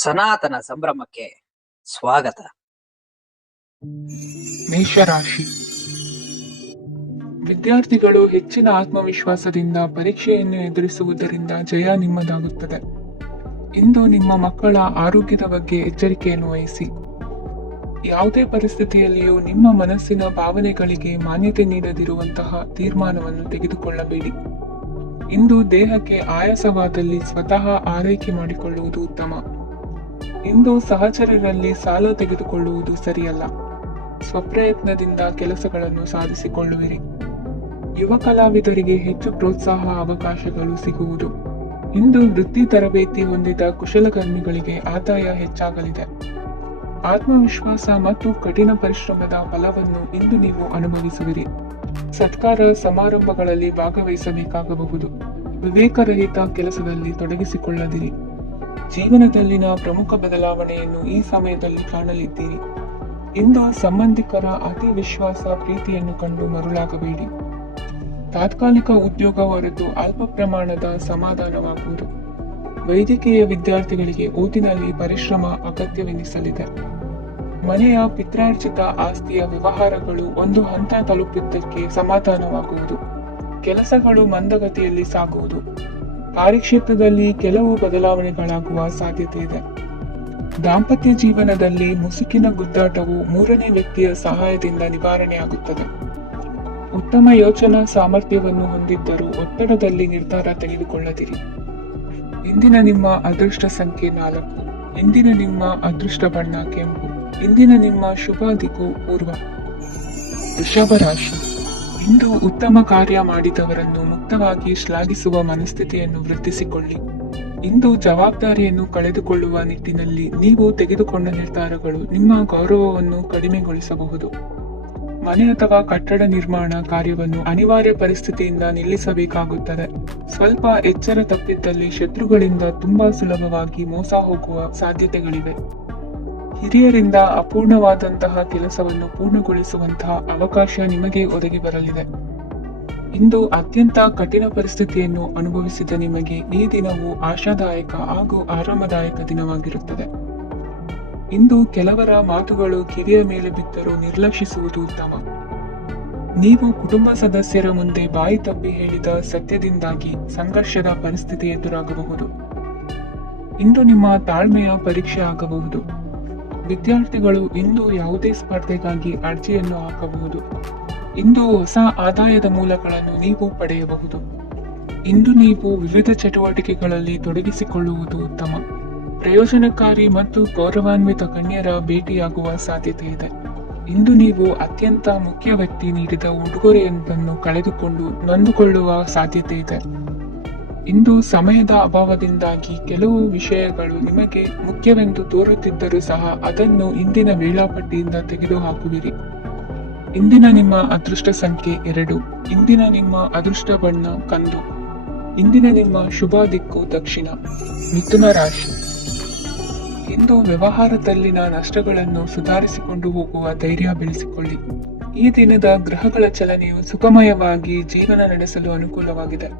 ಸನಾತನ ಸಂಭ್ರಮಕ್ಕೆ ಸ್ವಾಗತ. ಮೇಷರಾಶಿ ವಿದ್ಯಾರ್ಥಿಗಳು ಹೆಚ್ಚಿನ ಆತ್ಮವಿಶ್ವಾಸದಿಂದ ಪರೀಕ್ಷೆಯನ್ನು ಎದುರಿಸುವುದರಿಂದ ಜಯ ನಿಮ್ಮದಾಗುತ್ತದೆ. ಇಂದು ನಿಮ್ಮ ಮಕ್ಕಳ ಆರೋಗ್ಯದ ಬಗ್ಗೆ ಎಚ್ಚರಿಕೆಯನ್ನು ವಹಿಸಿ. ಯಾವುದೇ ಪರಿಸ್ಥಿತಿಯಲ್ಲಿಯೂ ನಿಮ್ಮ ಮನಸ್ಸಿನ ಭಾವನೆಗಳಿಗೆ ಮಾನ್ಯತೆ ನೀಡದಿರುವಂತಹ ತೀರ್ಮಾನವನ್ನು ತೆಗೆದುಕೊಳ್ಳಬೇಡಿ. ಇಂದು ದೇಹಕ್ಕೆ ಆಯಾಸವಾದಲ್ಲಿ ಸ್ವತಃ ಆರೈಕೆ ಮಾಡಿಕೊಳ್ಳುವುದು ಉತ್ತಮ. ಇಂದು ಸಹಚರರಲ್ಲಿ ಸಾಲ ತೆಗೆದುಕೊಳ್ಳುವುದು ಸರಿಯಲ್ಲ. ಸ್ವಪ್ರಯತ್ನದಿಂದ ಕೆಲಸಗಳನ್ನು ಸಾಧಿಸಿಕೊಳ್ಳುವಿರಿ. ಯುವ ಕಲಾವಿದರಿಗೆ ಹೆಚ್ಚು ಪ್ರೋತ್ಸಾಹ ಅವಕಾಶಗಳು ಸಿಗುವುದು. ಇಂದು ವೃತ್ತಿ ತರಬೇತಿ ಹೊಂದಿದ ಕುಶಲಕರ್ಮಿಗಳಿಗೆ ಆದಾಯ ಹೆಚ್ಚಾಗಲಿದೆ. ಆತ್ಮವಿಶ್ವಾಸ ಮತ್ತು ಕಠಿಣ ಪರಿಶ್ರಮದ ಫಲವನ್ನು ಇಂದು ನೀವು ಅನುಭವಿಸುವಿರಿ. ಸತ್ಕಾರ ಸಮಾರಂಭಗಳಲ್ಲಿ ಭಾಗವಹಿಸಬೇಕಾಗಬಹುದು. ವಿವೇಕರಹಿತ ಕೆಲಸದಲ್ಲಿ ತೊಡಗಿಸಿಕೊಳ್ಳದಿರಿ. ಜೀವನದಲ್ಲಿನ ಪ್ರಮುಖ ಬದಲಾವಣೆಯನ್ನು ಈ ಸಮಯದಲ್ಲಿ ಕಾಣಲಿದ್ದೀರಿ. ಇಂದು ಸಂಬಂಧಿಕರ ಅತಿ ವಿಶ್ವಾಸ ಪ್ರೀತಿಯನ್ನು ಕಂಡು ಮರುಳಾಗಬೇಡಿ. ತಾತ್ಕಾಲಿಕ ಉದ್ಯೋಗ ಹೊರತು ಅಲ್ಪ ಪ್ರಮಾಣದ ಸಮಾಧಾನವಾಗುವುದು. ವೈದ್ಯಕೀಯ ವಿದ್ಯಾರ್ಥಿಗಳಿಗೆ ಓದಿನಲ್ಲಿ ಪರಿಶ್ರಮ ಅಗತ್ಯವೆನಿಸಲಿದೆ. ಮನೆಯ ಪಿತ್ರಾರ್ಜಿತ ಆಸ್ತಿಯ ವ್ಯವಹಾರಗಳು ಒಂದು ಹಂತ ತಲುಪಿದ್ದಕ್ಕೆ ಸಮಾಧಾನವಾಗುವುದು. ಕೆಲಸಗಳು ಮಂದಗತಿಯಲ್ಲಿ ಸಾಗುವುದು. ಕಾರ್ಯಕ್ಷೇತ್ರದಲ್ಲಿ ಕೆಲವು ಬದಲಾವಣೆಗಳಾಗುವ ಸಾಧ್ಯತೆ ಇದೆ. ದಾಂಪತ್ಯ ಜೀವನದಲ್ಲಿ ಮುಸುಕಿನ ಗುದ್ದಾಟವು ಮೂರನೇ ವ್ಯಕ್ತಿಯ ಸಹಾಯದಿಂದ ನಿವಾರಣೆಯಾಗುತ್ತದೆ. ಉತ್ತಮ ಯೋಚನಾ ಸಾಮರ್ಥ್ಯವನ್ನು ಹೊಂದಿದ್ದರೂ ಒತ್ತಡದಲ್ಲಿ ನಿರ್ಧಾರ ತೆಗೆದುಕೊಳ್ಳದಿರಿ. ಇಂದಿನ ನಿಮ್ಮ ಅದೃಷ್ಟ ಸಂಖ್ಯೆ 4. ಇಂದಿನ ನಿಮ್ಮ ಅದೃಷ್ಟ ಬಣ್ಣ ಕೆಂಪು. ಇಂದಿನ ನಿಮ್ಮ ಶುಭ ದಿಕ್ಕು ಪೂರ್ವ. ವೃಷಭ ರಾಶಿ ಇಂದು ಉತ್ತಮ ಕಾರ್ಯ ಮಾಡಿದವರನ್ನು ಮುಕ್ತವಾಗಿ ಶ್ಲಾಘಿಸುವ ಮನಸ್ಥಿತಿಯನ್ನು ವೃದ್ಧಿಸಿಕೊಳ್ಳಿ. ಇಂದು ಜವಾಬ್ದಾರಿಯನ್ನು ಕಳೆದುಕೊಳ್ಳುವ ನಿಟ್ಟಿನಲ್ಲಿ ನೀವು ತೆಗೆದುಕೊಂಡ ನಿರ್ಧಾರಗಳು ನಿಮ್ಮ ಗೌರವವನ್ನು ಕಡಿಮೆಗೊಳಿಸಬಹುದು. ಮನೆ ಅಥವಾ ಕಟ್ಟಡ ನಿರ್ಮಾಣ ಕಾರ್ಯವನ್ನು ಅನಿವಾರ್ಯ ಪರಿಸ್ಥಿತಿಯಿಂದ ನಿಲ್ಲಿಸಬೇಕಾಗುತ್ತದೆ. ಸ್ವಲ್ಪ ಎಚ್ಚರ ತಪ್ಪಿದ್ದಲ್ಲಿ ಶತ್ರುಗಳಿಂದ ತುಂಬಾ ಸುಲಭವಾಗಿ ಮೋಸ ಹೋಗುವ ಸಾಧ್ಯತೆಗಳಿವೆ. ಹಿರಿಯರಿಂದ ಅಪೂರ್ಣವಾದಂತಹ ಕೆಲಸವನ್ನು ಪೂರ್ಣಗೊಳಿಸುವಂತಹ ಅವಕಾಶ ನಿಮಗೆ ಒದಗಿ ಬರಲಿದೆ. ಇಂದು ಅತ್ಯಂತ ಕಠಿಣ ಪರಿಸ್ಥಿತಿಯನ್ನು ಅನುಭವಿಸಿದ ನಿಮಗೆ ಈ ದಿನವು ಆಶಾದಾಯಕ ಹಾಗೂ ಆರಾಮದಾಯಕ ದಿನವಾಗಿರುತ್ತದೆ. ಇಂದು ಕೆಲವರ ಮಾತುಗಳು ಕಿವಿಯ ಮೇಲೆ ಬಿದ್ದರೂ ನಿರ್ಲಕ್ಷಿಸುವುದು ಉತ್ತಮ. ನೀವು ಕುಟುಂಬ ಸದಸ್ಯರ ಮುಂದೆ ಬಾಯಿ ತಪ್ಪಿ ಹೇಳಿದ ಸತ್ಯದಿಂದಾಗಿ ಸಂಘರ್ಷದ ಪರಿಸ್ಥಿತಿ ಎದುರಾಗಬಹುದು. ಇಂದು ನಿಮ್ಮ ತಾಳ್ಮೆಯ ಪರೀಕ್ಷೆ ಆಗಬಹುದು. ವಿದ್ಯಾರ್ಥಿಗಳು ಇಂದು ಯಾವುದೇ ಸ್ಪರ್ಧೆಗಾಗಿ ಅರ್ಜಿಯನ್ನು ಹಾಕಬಹುದು. ಇಂದು ಹೊಸ ಆದಾಯದ ಮೂಲಗಳನ್ನು ನೀವು ಪಡೆಯಬಹುದು. ಇಂದು ನೀವು ವಿವಿಧ ಚಟುವಟಿಕೆಗಳಲ್ಲಿ ತೊಡಗಿಸಿಕೊಳ್ಳುವುದು ಉತ್ತಮ. ಪ್ರಯೋಜನಕಾರಿ ಮತ್ತು ಗೌರವಾನ್ವಿತ ಗಣ್ಯರ ಭೇಟಿಯಾಗುವ ಸಾಧ್ಯತೆ ಇದೆ. ಇಂದು ನೀವು ಅತ್ಯಂತ ಮುಖ್ಯ ವ್ಯಕ್ತಿ ನೀಡಿದ ಉಡುಗೊರೆಯೊಂದನ್ನು ಕಳೆದುಕೊಂಡು ನೊಂದುಕೊಳ್ಳುವ ಸಾಧ್ಯತೆ ಇದೆ. ಇಂದು ಸಮಯದ ಅಭಾವದಿಂದಾಗಿ ಕೆಲವು ವಿಷಯಗಳು ನಿಮಗೆ ಮುಖ್ಯವೆಂದು ತೋರುತ್ತಿದ್ದರೂ ಸಹ ಅದನ್ನು ಇಂದಿನ ವೇಳಾಪಟ್ಟಿಯಿಂದ ತೆಗೆದುಹಾಕುವಿರಿ. ಇಂದಿನ ನಿಮ್ಮ ಅದೃಷ್ಟ ಸಂಖ್ಯೆ 2. ಇಂದಿನ ನಿಮ್ಮ ಅದೃಷ್ಟ ಬಣ್ಣ ಕಂದು. ಇಂದಿನ ನಿಮ್ಮ ಶುಭ ದಿಕ್ಕು ದಕ್ಷಿಣ. ಮಿಥುನ ರಾಶಿ ಇಂದು ವ್ಯವಹಾರದಲ್ಲಿನ ನಷ್ಟಗಳನ್ನು ಸುಧಾರಿಸಿಕೊಂಡು ಹೋಗುವ ಧೈರ್ಯ ಬೆಳೆಸಿಕೊಳ್ಳಿ. ಈ ದಿನದ ಗ್ರಹಗಳ ಚಲನೆಯು ಸುಖಮಯವಾಗಿ ಜೀವನ ನಡೆಸಲು ಅನುಕೂಲವಾಗಿದೆ.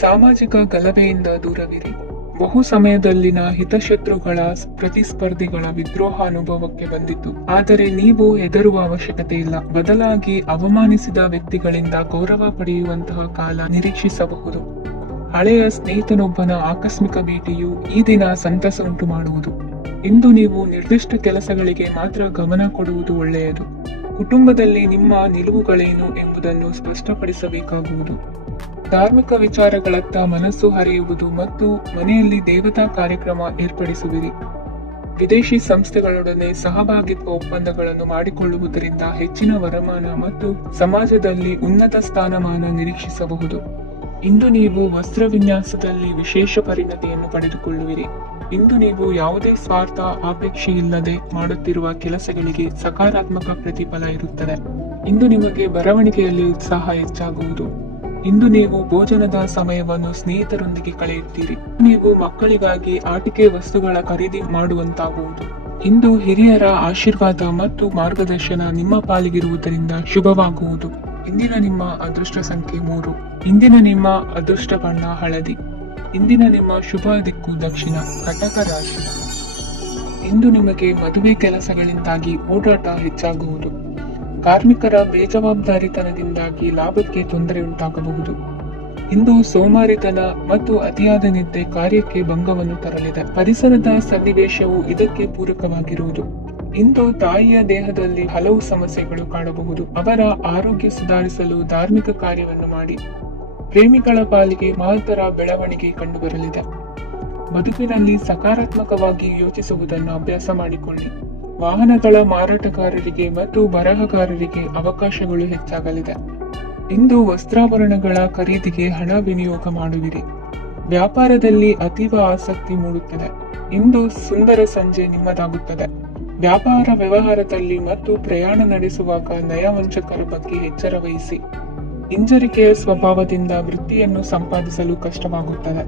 ಸಾಮಾಜಿಕ ಗಲಭೆಯಿಂದ ದೂರವಿರಿ. ಬಹು ಸಮಯದಲ್ಲಿನ ಹಿತಶತ್ರುಗಳ ಪ್ರತಿಸ್ಪರ್ಧಿಗಳ ವಿದ್ರೋಹ ಅನುಭವಕ್ಕೆ ಬಂದಿತ್ತು. ಆದರೆ ನೀವು ಹೆದರುವ ಅವಶ್ಯಕತೆ ಇಲ್ಲ. ಬದಲಾಗಿ ಅವಮಾನಿಸಿದ ವ್ಯಕ್ತಿಗಳಿಂದ ಗೌರವ ಪಡೆಯುವಂತಹ ಕಾಲ ನಿರೀಕ್ಷಿಸಬಹುದು. ಹಳೆಯ ಸ್ನೇಹಿತನೊಬ್ಬನ ಆಕಸ್ಮಿಕ ಭೇಟಿಯು ಈ ದಿನ ಸಂತಸ ಉಂಟು ಮಾಡುವುದು. ಇಂದು ನೀವು ನಿರ್ದಿಷ್ಟ ಕೆಲಸಗಳಿಗೆ ಮಾತ್ರ ಗಮನ ಕೊಡುವುದು ಒಳ್ಳೆಯದು. ಕುಟುಂಬದಲ್ಲಿ ನಿಮ್ಮ ನಿಲುವುಗಳೇನು ಎಂಬುದನ್ನು ಸ್ಪಷ್ಟಪಡಿಸಬೇಕಾಗುವುದು. ಧಾರ್ಮಿಕ ವಿಚಾರಗಳತ್ತ ಮನಸ್ಸು ಹರಿಯುವುದು ಮತ್ತು ಮನೆಯಲ್ಲಿ ದೇವತಾ ಕಾರ್ಯಕ್ರಮ ಏರ್ಪಡಿಸುವಿರಿ. ವಿದೇಶಿ ಸಂಸ್ಥೆಗಳೊಡನೆ ಸಹಭಾಗಿತ್ವ ಒಪ್ಪಂದಗಳನ್ನು ಮಾಡಿಕೊಳ್ಳುವುದರಿಂದ ಹೆಚ್ಚಿನ ವರಮಾನ ಮತ್ತು ಸಮಾಜದಲ್ಲಿ ಉನ್ನತ ಸ್ಥಾನಮಾನ ನಿರೀಕ್ಷಿಸಬಹುದು. ಇಂದು ನೀವು ವಸ್ತ್ರ ವಿನ್ಯಾಸದಲ್ಲಿ ವಿಶೇಷ ಪರಿಣತಿಯನ್ನು ಪಡೆದುಕೊಳ್ಳುವಿರಿ. ಇಂದು ನೀವು ಯಾವುದೇ ಸ್ವಾರ್ಥ ಅಪೇಕ್ಷೆಯಿಲ್ಲದೆ ಮಾಡುತ್ತಿರುವ ಕೆಲಸಗಳಿಗೆ ಸಕಾರಾತ್ಮಕ ಪ್ರತಿಫಲ ಇರುತ್ತದೆ. ಇಂದು ನಿಮಗೆ ಬರವಣಿಗೆಯಲ್ಲಿ ಉತ್ಸಾಹ ಹೆಚ್ಚಾಗುವುದು. ಇಂದು ನೀವು ಭೋಜನದ ಸಮಯವನ್ನು ಸ್ನೇಹಿತರೊಂದಿಗೆ ಕಳೆಯುತ್ತೀರಿ. ನೀವು ಮಕ್ಕಳಿಗಾಗಿ ಆಟಿಕೆ ವಸ್ತುಗಳ ಖರೀದಿ ಮಾಡುವಂತಾಗುವುದು. ಇಂದು ಹಿರಿಯರ ಆಶೀರ್ವಾದ ಮತ್ತು ಮಾರ್ಗದರ್ಶನ ನಿಮ್ಮ ಪಾಲಿಗಿರುವುದರಿಂದ ಶುಭವಾಗುವುದು. ಇಂದಿನ ನಿಮ್ಮ ಅದೃಷ್ಟ ಸಂಖ್ಯೆ 3. ಇಂದಿನ ನಿಮ್ಮ ಅದೃಷ್ಟ ಬಣ್ಣ ಹಳದಿ. ಇಂದಿನ ನಿಮ್ಮ ಶುಭ ದಿಕ್ಕು ದಕ್ಷಿಣ. ಕಟಕ ರಾಶಿ ಇಂದು ನಿಮಗೆ ಮದುವೆ ಕೆಲಸಗಳಿಂದಾಗಿ ಓಡಾಟ ಹೆಚ್ಚಾಗುವುದು. ಕಾರ್ಮಿಕರ ಬೇಜವಾಬ್ದಾರಿತನದಿಂದಾಗಿ ಲಾಭಕ್ಕೆ ತೊಂದರೆ ಉಂಟಾಗಬಹುದು. ಇಂದು ಸೋಮಾರಿತನ ಮತ್ತು ಅತಿಯಾದ ನಿದ್ದೆ ಕಾರ್ಯಕ್ಕೆ ಭಂಗವನ್ನು ತರಲಿದೆ. ಪರಿಸರದ ಸನ್ನಿವೇಶವು ಇದಕ್ಕೆ ಪೂರಕವಾಗಿರುವುದು. ಇಂದು ತಾಯಿಯ ದೇಹದಲ್ಲಿ ಹಲವು ಸಮಸ್ಯೆಗಳು ಕಾಣಬಹುದು. ಅವರ ಆರೋಗ್ಯ ಸುಧಾರಿಸಲು ಧಾರ್ಮಿಕ ಕಾರ್ಯವನ್ನು ಮಾಡಿ. ಪ್ರೇಮಿಗಳ ಪಾಲಿಗೆ ಮಹತ್ತರ ಬೆಳವಣಿಗೆ ಕಂಡುಬರಲಿದೆ. ಬದುಕಿನಲ್ಲಿ ಸಕಾರಾತ್ಮಕವಾಗಿ ಯೋಚಿಸುವುದನ್ನು ಅಭ್ಯಾಸ ಮಾಡಿಕೊಳ್ಳಿ. ವಾಹನಗಳ ಮಾರಾಟಗಾರರಿಗೆ ಮತ್ತು ಬರಹಗಾರರಿಗೆ ಅವಕಾಶಗಳು ಹೆಚ್ಚಾಗಲಿದೆ. ಇಂದು ವಸ್ತ್ರಾಭರಣಗಳ ಖರೀದಿಗೆ ಹಣ ವಿನಿಯೋಗ ಮಾಡುವಿರಿ. ವ್ಯಾಪಾರದಲ್ಲಿ ಅತೀವ ಆಸಕ್ತಿ ಮೂಡುತ್ತದೆ. ಇಂದು ಸುಂದರ ಸಂಜೆ ನಿಮ್ಮದಾಗುತ್ತದೆ. ವ್ಯಾಪಾರ ವ್ಯವಹಾರದಲ್ಲಿ ಮತ್ತು ಪ್ರಯಾಣ ನಡೆಸುವಾಗ ನಯವಂಚಕರ ಬಗ್ಗೆ ಎಚ್ಚರ ವಹಿಸಿ. ಹಿಂಜರಿಕೆಯ ಸ್ವಭಾವದಿಂದ ವೃತ್ತಿಯನ್ನು ಸಂಪಾದಿಸಲು ಕಷ್ಟವಾಗುತ್ತದೆ.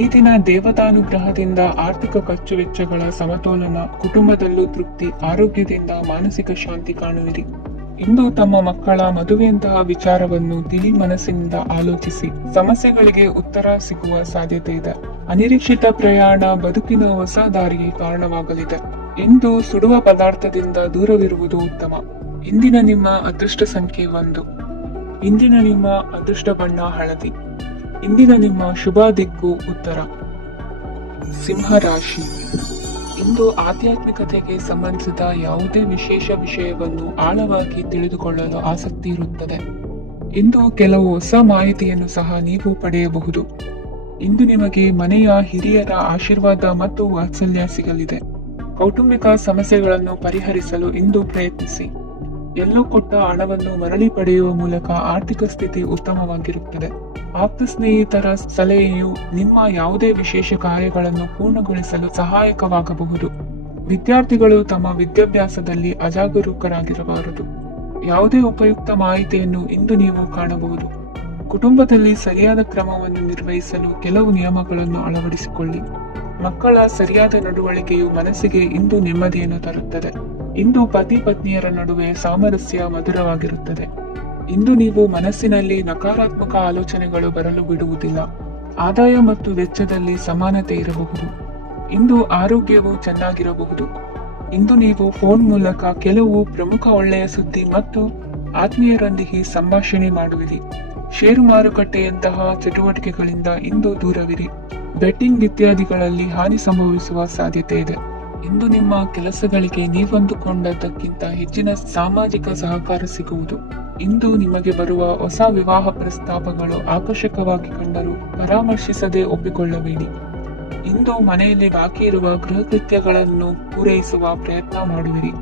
ಈ ದಿನ ದೇವತಾನುಗ್ರಹದಿಂದ ಆರ್ಥಿಕ ಖರ್ಚು ವೆಚ್ಚಗಳ ಸಮತೋಲನ, ಕುಟುಂಬದಲ್ಲೂ ತೃಪ್ತಿ, ಆರೋಗ್ಯದಿಂದ ಮಾನಸಿಕ ಶಾಂತಿ ಕಾಣುವಿರಿ. ಇಂದು ತಮ್ಮ ಮಕ್ಕಳ ಮದುವೆಯಂತಹ ವಿಚಾರವನ್ನು ತಿಳಿ ಮನಸ್ಸಿನಿಂದ ಆಲೋಚಿಸಿ. ಸಮಸ್ಯೆಗಳಿಗೆ ಉತ್ತರ ಸಿಗುವ ಸಾಧ್ಯತೆ ಇದೆ. ಅನಿರೀಕ್ಷಿತ ಪ್ರಯಾಣ ಬದುಕಿನ ಹೊಸ ದಾರಿಗೆ ಕಾರಣವಾಗಲಿದೆ. ಇಂದು ಸುಡುವ ಪದಾರ್ಥದಿಂದ ದೂರವಿರುವುದು ಉತ್ತಮ. ಇಂದಿನ ನಿಮ್ಮ ಅದೃಷ್ಟ ಸಂಖ್ಯೆ 1. ಇಂದಿನ ನಿಮ್ಮ ಅದೃಷ್ಟ ಬಣ್ಣ ಹಳದಿ. ಇಂದಿನ ನಿಮ್ಮ ಶುಭ ದಿಕ್ಕು ಉತ್ತರ. ಸಿಂಹ ರಾಶಿ. ಇಂದು ಆಧ್ಯಾತ್ಮಿಕತೆಗೆ ಸಂಬಂಧಿಸಿದ ಯಾವುದೇ ವಿಶೇಷ ವಿಷಯವನ್ನು ಆಳವಾಗಿ ತಿಳಿದುಕೊಳ್ಳಲು ಆಸಕ್ತಿ ಇರುತ್ತದೆ. ಇಂದು ಕೆಲವು ಹೊಸ ಮಾಹಿತಿಯನ್ನು ಸಹ ನೀವು ಪಡೆಯಬಹುದು. ಇಂದು ನಿಮಗೆ ಮನೆಯ ಹಿರಿಯರ ಆಶೀರ್ವಾದ ಮತ್ತು ವಾತ್ಸಲ್ಯ ಸಿಗಲಿದೆ. ಕೌಟುಂಬಿಕ ಸಮಸ್ಯೆಗಳನ್ನು ಪರಿಹರಿಸಲು ಇಂದು ಪ್ರಯತ್ನಿಸಿ. ಎಲ್ಲೋ ಕೊಟ್ಟ ಹಣವನ್ನು ಮರಳಿ ಪಡೆಯುವ ಮೂಲಕ ಆರ್ಥಿಕ ಸ್ಥಿತಿ ಉತ್ತಮವಾಗಿರುತ್ತದೆ. ಆಪ್ತ ಸ್ನೇಹಿತರ ಸಲಹೆಯು ನಿಮ್ಮ ಯಾವುದೇ ವಿಶೇಷ ಕಾರ್ಯಗಳನ್ನು ಪೂರ್ಣಗೊಳಿಸಲು ಸಹಾಯಕವಾಗಬಹುದು. ವಿದ್ಯಾರ್ಥಿಗಳು ತಮ್ಮ ವಿದ್ಯಾಭ್ಯಾಸದಲ್ಲಿ ಅಜಾಗರೂಕರಾಗಿರಬಾರದು. ಯಾವುದೇ ಉಪಯುಕ್ತ ಮಾಹಿತಿಯನ್ನು ಇಂದು ನೀವು ಕಾಣಬಹುದು. ಕುಟುಂಬದಲ್ಲಿ ಸರಿಯಾದ ಕ್ರಮವನ್ನು ನಿರ್ವಹಿಸಲು ಕೆಲವು ನಿಯಮಗಳನ್ನು ಅಳವಡಿಸಿಕೊಳ್ಳಿ. ಮಕ್ಕಳ ಸರಿಯಾದ ನಡವಳಿಕೆಯು ಮನಸ್ಸಿಗೆ ಇಂದು ನೆಮ್ಮದಿಯನ್ನು ತರುತ್ತದೆ. ಇಂದು ಪತಿ ಪತ್ನಿಯರ ನಡುವೆ ಸಾಮರಸ್ಯ ಮಧುರವಾಗಿರುತ್ತದೆ. ಇಂದು ನೀವು ಮನಸ್ಸಿನಲ್ಲಿ ನಕಾರಾತ್ಮಕ ಆಲೋಚನೆಗಳು ಬರಲು ಬಿಡುವುದಿಲ್ಲ. ಆದಾಯ ಮತ್ತು ವೆಚ್ಚದಲ್ಲಿ ಸಮಾನತೆ ಇರಬಹುದು. ಇಂದು ಆರೋಗ್ಯವು ಚೆನ್ನಾಗಿರಬಹುದು. ಇಂದು ನೀವು ಫೋನ್ ಮೂಲಕ ಕೆಲವು ಪ್ರಮುಖ ಒಳ್ಳೆಯ ಸುದ್ದಿ ಮತ್ತು ಆತ್ಮೀಯರೊಂದಿಗೆ ಸಂಭಾಷಣೆ ಮಾಡುವಿರಿ. ಷೇರು ಮಾರುಕಟ್ಟೆಯಂತಹ ಚಟುವಟಿಕೆಗಳಿಂದ ಇಂದು ದೂರವಿರಿ. ಬೆಟ್ಟಿಂಗ್ ಇತ್ಯಾದಿಗಳಲ್ಲಿ ಹಾನಿ ಸಂಭವಿಸುವ ಸಾಧ್ಯತೆ ಇದೆ. ಇಂದು ನಿಮ್ಮ ಕೆಲಸಗಳಿಗೆ ನೀವಂದುಕೊಂಡದ್ದಕ್ಕಿಂತ ಹೆಚ್ಚಿನ ಸಾಮಾಜಿಕ ಸಹಕಾರ ಸಿಗುವುದು. ಇಂದು ನಿಮಗೆ ಬರುವ ಹೊಸ ವಿವಾಹ ಪ್ರಸ್ತಾಪಗಳು ಆಕರ್ಷಕವಾಗಿ ಕಂಡರೂ ಪರಾಮರ್ಶಿಸದೆ ಒಪ್ಪಿಕೊಳ್ಳಬೇಡಿ. ಇಂದು ಮನೆಯಲ್ಲಿ ಬಾಕಿ ಇರುವ ಗೃಹ ಕೃತ್ಯಗಳನ್ನು ಪೂರೈಸುವ ಪ್ರಯತ್ನ ಮಾಡುವಿರಿ.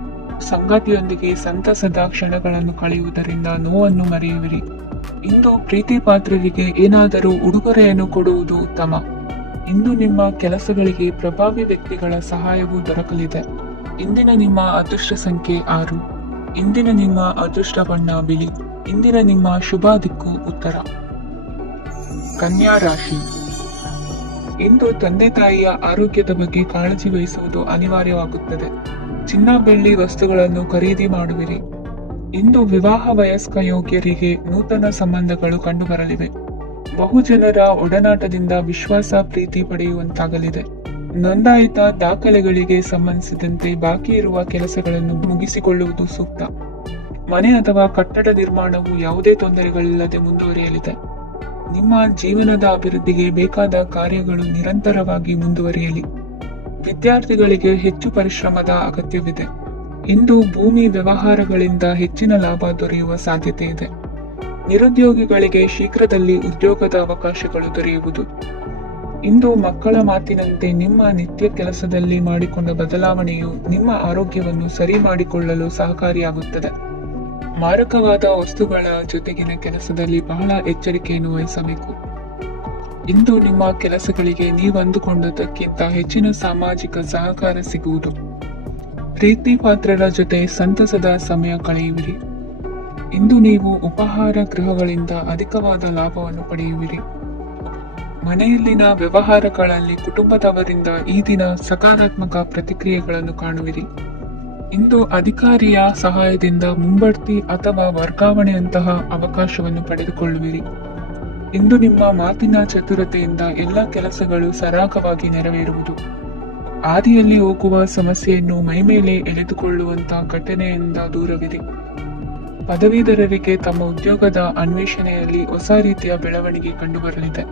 ಸಂಗಾತಿಯೊಂದಿಗೆ ಸಂತಸದ ಕ್ಷಣಗಳನ್ನು ಕಳೆಯುವುದರಿಂದ ನೋವನ್ನು ಮರೆಯುವಿರಿ. ಇಂದು ಪ್ರೀತಿ ಪಾತ್ರರಿಗೆ ಏನಾದರೂ ಉಡುಗೊರೆಯನ್ನು ಕೊಡುವುದು ಉತ್ತಮ. ಇಂದು ನಿಮ್ಮ ಕೆಲಸಗಳಿಗೆ ಪ್ರಭಾವಿ ವ್ಯಕ್ತಿಗಳ ಸಹಾಯವೂ ದೊರಕಲಿದೆ. ಇಂದಿನ ನಿಮ್ಮ ಅದೃಷ್ಟ ಸಂಖ್ಯೆ 6. ಇಂದಿನ ನಿಮ್ಮ ಅದೃಷ್ಟ ಬಣ್ಣ ಬಿಳಿ. ಇಂದಿನ ನಿಮ್ಮ ಶುಭ ದಿಕ್ಕು ಉತ್ತರ. ಕನ್ಯಾ ರಾಶಿ. ಇಂದು ತಂದೆ ತಾಯಿಯ ಆರೋಗ್ಯದ ಬಗ್ಗೆ ಕಾಳಜಿ ವಹಿಸುವುದು ಅನಿವಾರ್ಯವಾಗುತ್ತದೆ. ಚಿನ್ನ ಬೆಳ್ಳಿ ವಸ್ತುಗಳನ್ನು ಖರೀದಿ ಮಾಡುವಿರಿ. ಇಂದು ವಿವಾಹ ವಯಸ್ಕ ಯೋಗ್ಯರಿಗೆ ನೂತನ ಸಂಬಂಧಗಳು ಕಂಡುಬರಲಿವೆ. ಬಹುಜನರ ಒಡನಾಟದಿಂದ ವಿಶ್ವಾಸ ಪ್ರೀತಿ ಪಡೆಯುವಂತಾಗಲಿದೆ. ನೋಂದಾಯಿತ ದಾಖಲೆಗಳಿಗೆ ಸಂಬಂಧಿಸಿದಂತೆ ಬಾಕಿ ಇರುವ ಕೆಲಸಗಳನ್ನು ಮುಗಿಸಿಕೊಳ್ಳುವುದು ಸೂಕ್ತ. ಮನೆ ಅಥವಾ ಕಟ್ಟಡ ನಿರ್ಮಾಣವು ಯಾವುದೇ ತೊಂದರೆಗಳಿಲ್ಲದೆ ಮುಂದುವರಿಯಲಿದೆ. ನಿಮ್ಮ ಜೀವನದ ಅಭಿವೃದ್ಧಿಗೆ ಬೇಕಾದ ಕಾರ್ಯಗಳು ನಿರಂತರವಾಗಿ ಮುಂದುವರಿಯಲಿ. ವಿದ್ಯಾರ್ಥಿಗಳಿಗೆ ಹೆಚ್ಚು ಪರಿಶ್ರಮದ ಅಗತ್ಯವಿದೆ. ಇಂದು ಭೂಮಿ ವ್ಯವಹಾರಗಳಿಂದ ಹೆಚ್ಚಿನ ಲಾಭ ದೊರೆಯುವ ಸಾಧ್ಯತೆ ಇದೆ. ನಿರುದ್ಯೋಗಿಗಳಿಗೆ ಶೀಘ್ರದಲ್ಲಿ ಉದ್ಯೋಗದ ಅವಕಾಶಗಳು ದೊರೆಯುವುದು. ಇಂದು ಮಕ್ಕಳ ಮಾತಿನಂತೆ ನಿಮ್ಮ ನಿತ್ಯ ಕೆಲಸದಲ್ಲಿ ಮಾಡಿಕೊಂಡ ಬದಲಾವಣೆಯು ನಿಮ್ಮ ಆರೋಗ್ಯವನ್ನು ಸರಿ ಮಾಡಿಕೊಳ್ಳಲು ಸಹಕಾರಿಯಾಗುತ್ತದೆ. ಮಾರಕವಾದ ವಸ್ತುಗಳ ಜೊತೆಗಿನ ಕೆಲಸದಲ್ಲಿ ಬಹಳ ಎಚ್ಚರಿಕೆಯನ್ನು ವಹಿಸಬೇಕು. ಇಂದು ನಿಮ್ಮ ಕೆಲಸಗಳಿಗೆ ನೀವಂದುಕೊಂಡದ್ದಕ್ಕಿಂತ ಹೆಚ್ಚಿನ ಸಾಮಾಜಿಕ ಸಹಕಾರ ಸಿಗುವುದು. ಪ್ರೀತಿ ಪಾತ್ರರ ಜೊತೆ ಸಂತಸದ ಸಮಯ ಕಳೆಯುವಿರಿ. ಇಂದು ನೀವು ಉಪಹಾರ ಗೃಹಗಳಿಂದ ಅಧಿಕವಾದ ಲಾಭವನ್ನು ಪಡೆಯುವಿರಿ. ಮನೆಯಲ್ಲಿನ ವ್ಯವಹಾರಗಳಲ್ಲಿ ಕುಟುಂಬದವರಿಂದ ಈ ದಿನ ಸಕಾರಾತ್ಮಕ ಪ್ರತಿಕ್ರಿಯೆಗಳನ್ನು ಕಾಣುವಿರಿ. ಇಂದು ಅಧಿಕಾರಿಯ ಸಹಾಯದಿಂದ ಮುಂಬಡ್ತಿ ಅಥವಾ ವರ್ಗಾವಣೆಯಂತಹ ಅವಕಾಶವನ್ನು ಪಡೆದುಕೊಳ್ಳುವಿರಿ. ಇಂದು ನಿಮ್ಮ ಮಾತಿನ ಚತುರತೆಯಿಂದ ಎಲ್ಲ ಕೆಲಸಗಳು ಸರಾಗವಾಗಿ ನೆರವೇರುವುದು. ಹಾದಿಯಲ್ಲಿ ಹೋಗುವ ಸಮಸ್ಯೆಯನ್ನು ಮೈಮೇಲೆ ಎಳೆದುಕೊಳ್ಳುವಂತ ಘಟನೆಯಿಂದ ದೂರವಿರಿ. ಪದವೀಧರರಿಗೆ ತಮ್ಮ ಉದ್ಯೋಗದ ಅನ್ವೇಷಣೆಯಲ್ಲಿ ಹೊಸ ರೀತಿಯ ಬೆಳವಣಿಗೆ ಕಂಡುಬರಲಿದೆ.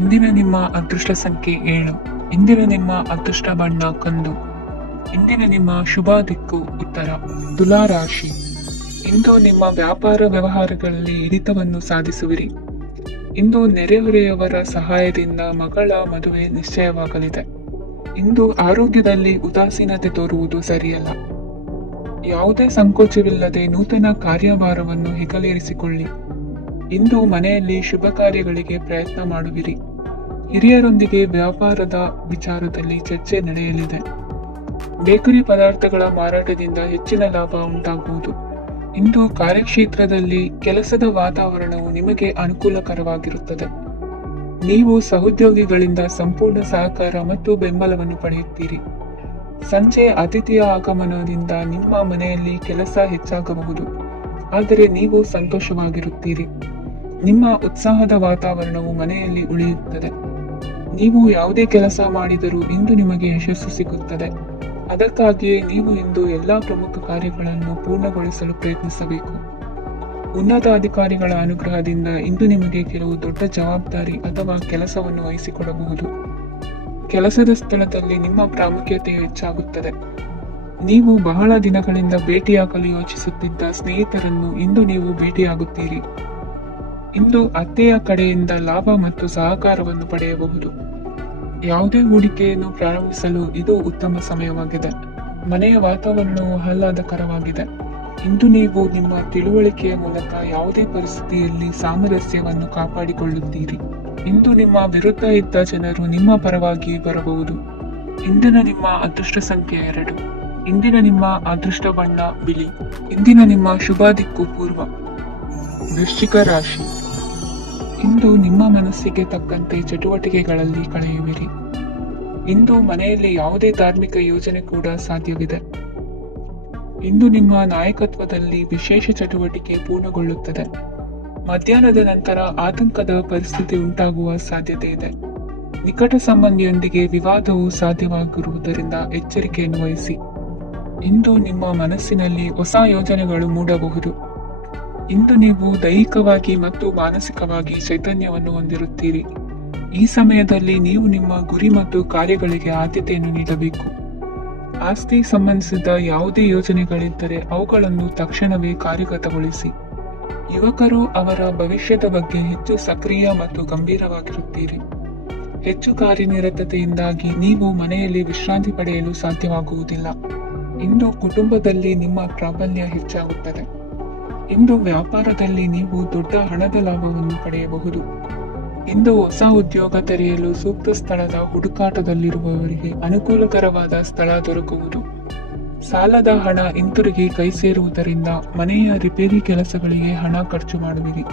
ಇಂದಿನ ನಿಮ್ಮ ಅದೃಷ್ಟ ಸಂಖ್ಯೆ 7. ಇಂದಿನ ನಿಮ್ಮ ಅದೃಷ್ಟ ಬಣ್ಣ ಕಂದು. ಇಂದಿನ ನಿಮ್ಮ ಶುಭ ದಿಕ್ಕು ಉತ್ತರ. ತುಲಾ ರಾಶಿ. ಇಂದು ನಿಮ್ಮ ವ್ಯಾಪಾರ ವ್ಯವಹಾರಗಳಲ್ಲಿ ಹಿಡಿತವನ್ನು ಸಾಧಿಸುವಿರಿ. ಇಂದು ನೆರೆಹೊರೆಯವರ ಸಹಾಯದಿಂದ ಮಗಳ ಮದುವೆ ನಿಶ್ಚಯವಾಗಲಿದೆ. ಇಂದು ಆರೋಗ್ಯದಲ್ಲಿ ಉದಾಸೀನತೆ ತೋರುವುದು ಸರಿಯಲ್ಲ. ಯಾವುದೇ ಸಂಕೋಚವಿಲ್ಲದೆ ನೂತನ ಕಾರ್ಯಭಾರವನ್ನು ಹೆಗಲೇರಿಸಿಕೊಳ್ಳಿ. ಇಂದು ಮನೆಯಲ್ಲಿ ಶುಭ ಕಾರ್ಯಗಳಿಗೆ ಪ್ರಯತ್ನ ಮಾಡುವಿರಿ. ಹಿರಿಯರೊಂದಿಗೆ ವ್ಯಾಪಾರದ ವಿಚಾರದಲ್ಲಿ ಚರ್ಚೆ ನಡೆಯಲಿದೆ. ಬೇಕರಿ ಪದಾರ್ಥಗಳ ಮಾರಾಟದಿಂದ ಹೆಚ್ಚಿನ ಲಾಭ ಉಂಟಾಗುವುದು. ಇಂದು ಕಾರ್ಯಕ್ಷೇತ್ರದಲ್ಲಿ ಕೆಲಸದ ವಾತಾವರಣವು ನಿಮಗೆ ಅನುಕೂಲಕರವಾಗಿರುತ್ತದೆ. ನೀವು ಸಹೋದ್ಯೋಗಿಗಳಿಂದ ಸಂಪೂರ್ಣ ಸಹಕಾರ ಮತ್ತು ಬೆಂಬಲವನ್ನು ಪಡೆಯುತ್ತೀರಿ. ಸಂಜೆ ಅತಿಥಿಯ ಆಗಮನದಿಂದ ನಿಮ್ಮ ಮನೆಯಲ್ಲಿ ಕೆಲಸ ಹೆಚ್ಚಾಗಬಹುದು, ಆದರೆ ನೀವು ಸಂತೋಷವಾಗಿರುತ್ತೀರಿ. ನಿಮ್ಮ ಉತ್ಸಾಹದ ವಾತಾವರಣವು ಮನೆಯಲ್ಲಿ ಉಳಿಯುತ್ತದೆ. ನೀವು ಯಾವುದೇ ಕೆಲಸ ಮಾಡಿದರೂ ಇಂದು ನಿಮಗೆ ಯಶಸ್ಸು ಸಿಗುತ್ತದೆ. ಅದಕ್ಕಾಗಿಯೇ ನೀವು ಇಂದು ಎಲ್ಲಾ ಪ್ರಮುಖ ಕಾರ್ಯಗಳನ್ನು ಪೂರ್ಣಗೊಳಿಸಲು ಪ್ರಯತ್ನಿಸಬೇಕು. ಉನ್ನತ ಅಧಿಕಾರಿಗಳ ಅನುಗ್ರಹದಿಂದ ಇಂದು ನಿಮಗೆ ಕೆಲವು ದೊಡ್ಡ ಜವಾಬ್ದಾರಿ ಅಥವಾ ಕೆಲಸವನ್ನು ವಹಿಸಿಕೊಡಬಹುದು. ಕೆಲಸದ ಸ್ಥಳದಲ್ಲಿ ನಿಮ್ಮ ಪ್ರಾಮುಖ್ಯತೆ ಹೆಚ್ಚಾಗುತ್ತದೆ. ನೀವು ಬಹಳ ದಿನಗಳಿಂದ ಭೇಟಿಯಾಗಲು ಯೋಚಿಸುತ್ತಿದ್ದ ಸ್ನೇಹಿತರನ್ನು ಇಂದು ನೀವು ಭೇಟಿಯಾಗುತ್ತೀರಿ. ಇಂದು ಅತ್ತೆಯ ಕಡೆಯಿಂದ ಲಾಭ ಮತ್ತು ಸಹಕಾರವನ್ನು ಪಡೆಯಬಹುದು. ಯಾವುದೇ ಹೂಡಿಕೆಯನ್ನು ಪ್ರಾರಂಭಿಸಲು ಇದು ಉತ್ತಮ ಸಮಯವಾಗಿದೆ. ಮನೆಯ ವಾತಾವರಣವು ಆಹ್ಲಾದಕರವಾಗಿದೆ. ಇಂದು ನೀವು ನಿಮ್ಮ ತಿಳುವಳಿಕೆಯ ಮೂಲಕ ಯಾವುದೇ ಪರಿಸ್ಥಿತಿಯಲ್ಲಿ ಸಾಮರಸ್ಯವನ್ನು ಕಾಪಾಡಿಕೊಳ್ಳುತ್ತೀರಿ. ಇಂದು ನಿಮ್ಮ ವಿರುದ್ಧ ಇದ್ದ ಜನರು ನಿಮ್ಮ ಪರವಾಗಿ ಬರಬಹುದು. ಇಂದಿನ ನಿಮ್ಮ ಅದೃಷ್ಟ ಸಂಖ್ಯೆ 2. ಇಂದಿನ ನಿಮ್ಮ ಅದೃಷ್ಟ ಬಣ್ಣ ಬಿಳಿ. ಇಂದಿನ ನಿಮ್ಮ ಶುಭ ದಿಕ್ಕು ಪೂರ್ವ. ವೃಶ್ಚಿಕ ರಾಶಿ. ಇಂದು ನಿಮ್ಮ ಮನಸ್ಸಿಗೆ ತಕ್ಕಂತೆ ಚಟುವಟಿಕೆಗಳಲ್ಲಿ ಕಳೆಯುವಿರಿ. ಇಂದು ಮನೆಯಲ್ಲಿ ಯಾವುದೇ ಧಾರ್ಮಿಕ ಯೋಜನೆ ಕೂಡ ಸಾಧ್ಯವಿದೆ. ಇಂದು ನಿಮ್ಮ ನಾಯಕತ್ವದಲ್ಲಿ ವಿಶೇಷ ಚಟುವಟಿಕೆ ಪೂರ್ಣಗೊಳ್ಳುತ್ತದೆ. ಮಧ್ಯಾಹ್ನದ ನಂತರ ಆತಂಕದ ಪರಿಸ್ಥಿತಿ ಉಂಟಾಗುವ ಸಾಧ್ಯತೆ ಇದೆ. ನಿಕಟ ಸಂಬಂಧಿಯೊಂದಿಗೆ ವಿವಾದವು ಸಾಧ್ಯವಾಗಿರುವುದರಿಂದ ಎಚ್ಚರಿಕೆಯನ್ನು ವಹಿಸಿ. ಇಂದು ನಿಮ್ಮ ಮನಸ್ಸಿನಲ್ಲಿ ಹೊಸ ಯೋಜನೆಗಳು ಮೂಡಬಹುದು. ಇಂದು ನೀವು ದೈಹಿಕವಾಗಿ ಮತ್ತು ಮಾನಸಿಕವಾಗಿ ಚೈತನ್ಯವನ್ನು ಹೊಂದಿರುತ್ತೀರಿ. ಈ ಸಮಯದಲ್ಲಿ ನೀವು ನಿಮ್ಮ ಗುರಿ ಮತ್ತು ಕಾರ್ಯಗಳಿಗೆ ಆದ್ಯತೆಯನ್ನು ನೀಡಬೇಕು. ಆಸ್ತಿ ಸಂಬಂಧಿಸಿದ ಯಾವುದೇ ಯೋಜನೆಗಳಿದ್ದರೆ ಅವುಗಳನ್ನು ತಕ್ಷಣವೇ ಕಾರ್ಯಗತಗೊಳಿಸಿ. ಯುವಕರು ಅವರ ಭವಿಷ್ಯದ ಬಗ್ಗೆ ಹೆಚ್ಚು ಸಕ್ರಿಯ ಮತ್ತು ಗಂಭೀರವಾಗಿರುತ್ತೀರಿ. ಹೆಚ್ಚು ಕಾರ್ಯನಿರತತೆಯಿಂದಾಗಿ ನೀವು ಮನೆಯಲ್ಲಿ ವಿಶ್ರಾಂತಿ ಪಡೆಯಲು ಸಾಧ್ಯವಾಗುವುದಿಲ್ಲ. ಇಂದು ಕುಟುಂಬದಲ್ಲಿ ನಿಮ್ಮ ಪ್ರಾಬಲ್ಯ ಹೆಚ್ಚಾಗುತ್ತದೆ. ಇಂದು ವ್ಯಾಪಾರದಲ್ಲಿ ನೀವು ದೊಡ್ಡ ಹಣದ ಲಾಭವನ್ನು ಪಡೆಯಬಹುದು. ಇಂದು ಹೊಸ ಉದ್ಯೋಗ ತೆರೆಯಲು ಸೂಕ್ತ ಸ್ಥಳದ ಹುಡುಕಾಟದಲ್ಲಿರುವವರಿಗೆ ಅನುಕೂಲಕರವಾದ ಸ್ಥಳ ದೊರಕುವುದು. ಸಾಲದ ಹಣ ಹಿಂತಿರುಗಿ ಕೈ ಸೇರುವುದರಿಂದ ಮನೆಯ ರಿಪೇರಿ ಕೆಲಸಗಳಿಗೆ ಹಣ ಖರ್ಚು ಮಾಡುವಿರಿ.